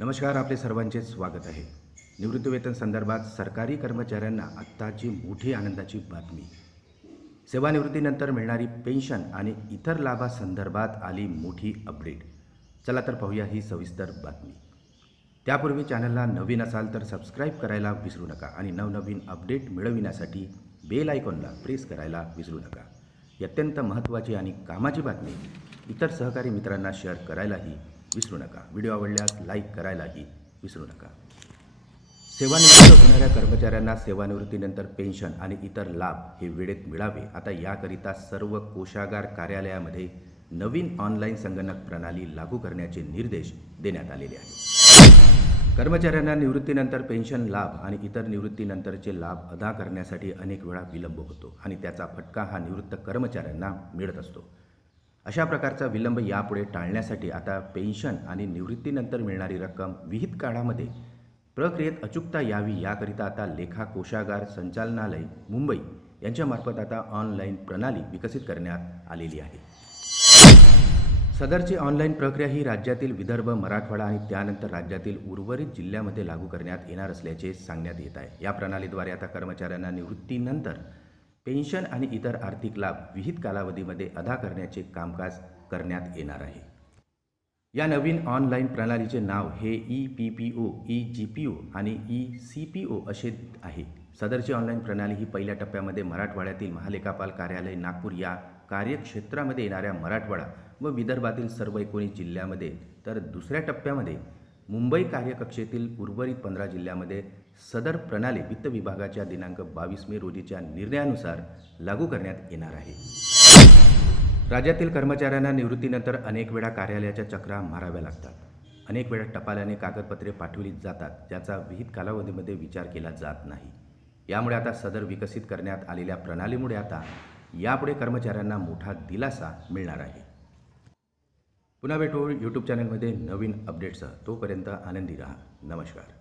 नमस्कार, आपले सर्वांचे स्वागत आहे. निवृत्तीवेतन संदर्भात सरकारी कर्मचाऱ्यांना आत्ताची मोठी आनंदाची बातमी. सेवानिवृत्तीनंतर मिळणारी पेन्शन आणि इतर लाभासंदर्भात आली मोठी अपडेट. चला तर पाहूया ही सविस्तर बातमी. त्यापूर्वी चॅनलला नवीन असाल तर सबस्क्राईब करायला विसरू नका आणि नवनवीन अपडेट मिळविण्यासाठी बेल आयकॉनला प्रेस करायला विसरू नका. ही अत्यंत महत्त्वाची आणि कामाची बातमी इतर सहकारी मित्रांना शेअर करायलाही विसरू नका. व्हिडिओ आवडल्यास लाईक करायलाही विसरू नका. सेवानिवृत्त होणाऱ्या कर्मचाऱ्यांना सेवानिवृत्तीनंतर पेन्शन आणि इतर लाभ हे वेळेत मिळावे, आता याकरिता सर्व कोषागार कार्यालयामध्ये नवीन ऑनलाईन संगणक प्रणाली लागू करण्याचे निर्देश देण्यात आलेले आहेत. कर्मचाऱ्यांना निवृत्तीनंतर पेन्शन लाभ आणि इतर निवृत्तीनंतरचे लाभ अदा करण्यासाठी अनेक वेळा विलंब होतो आणि त्याचा फटका हा निवृत्त कर्मचाऱ्यांना मिळत असतो. अशा प्रकारचा विलंब यापुढे टाळण्यासाठी आता पेन्शन आणि निवृत्तीनंतर मिळणारी रक्कम विहित काळामध्ये प्रक्रियेत अचूकता यावी, याकरिता आता लेखा कोषागार संचालनालय मुंबई यांच्यामार्फत आता ऑनलाईन प्रणाली विकसित करण्यात आलेली आहे. सदरची ऑनलाईन प्रक्रिया ही राज्यातील विदर्भ, मराठवाडा आणि त्यानंतर राज्यातील उर्वरित जिल्ह्यामध्ये लागू करण्यात येणार असल्याचे सांगण्यात येत आहे. या प्रणालीद्वारे आता कर्मचाऱ्यांना निवृत्तीनंतर पेन्शन आणि इतर आर्थिक लाभ विहित कालावधीमध्ये अदा करण्याचे कामकाज करण्यात येणार आहे. या नवीन ऑनलाईन प्रणालीचे नाव हे EPPO, eGPO आणि eCPO असे आहे. सदरची ऑनलाईन प्रणाली ही पहिल्या टप्प्यामध्ये मराठवाड्यातील महालेखापाल कार्यालय नागपूर या कार्यक्षेत्रामध्ये येणाऱ्या मराठवाडा व विदर्भातील सर्व 19 जिल्ह्यामध्ये, तर दुसऱ्या टप्प्यामध्ये मुंबई कार्यकक्षेतील उर्वरित 15 जिल्ह्यामध्ये सदर प्रणाली वित्त विभागाच्या दिनांक 22 मे रोजीच्या निर्णयानुसार लागू करण्यात येणार आहे. राज्यातील कर्मचाऱ्यांना निवृत्तीनंतर अनेक वेळा कार्यालयाच्या चक्रा माराव्या लागतात. अनेक वेळा टपालाने कागदपत्रे पाठवली जातात, ज्याचा विहित कालावधीमध्ये विचार केला जात नाही. यामुळे आता सदर विकसित करण्यात आलेल्या प्रणालीमुळे आता यापुढे कर्मचाऱ्यांना मोठा दिलासा मिळणार आहे. पुन्हा भेटू यूट्यूब चॅनलमध्ये नवीन अपडेट्ससह. तोपर्यंत आनंदी रहा. नमस्कार.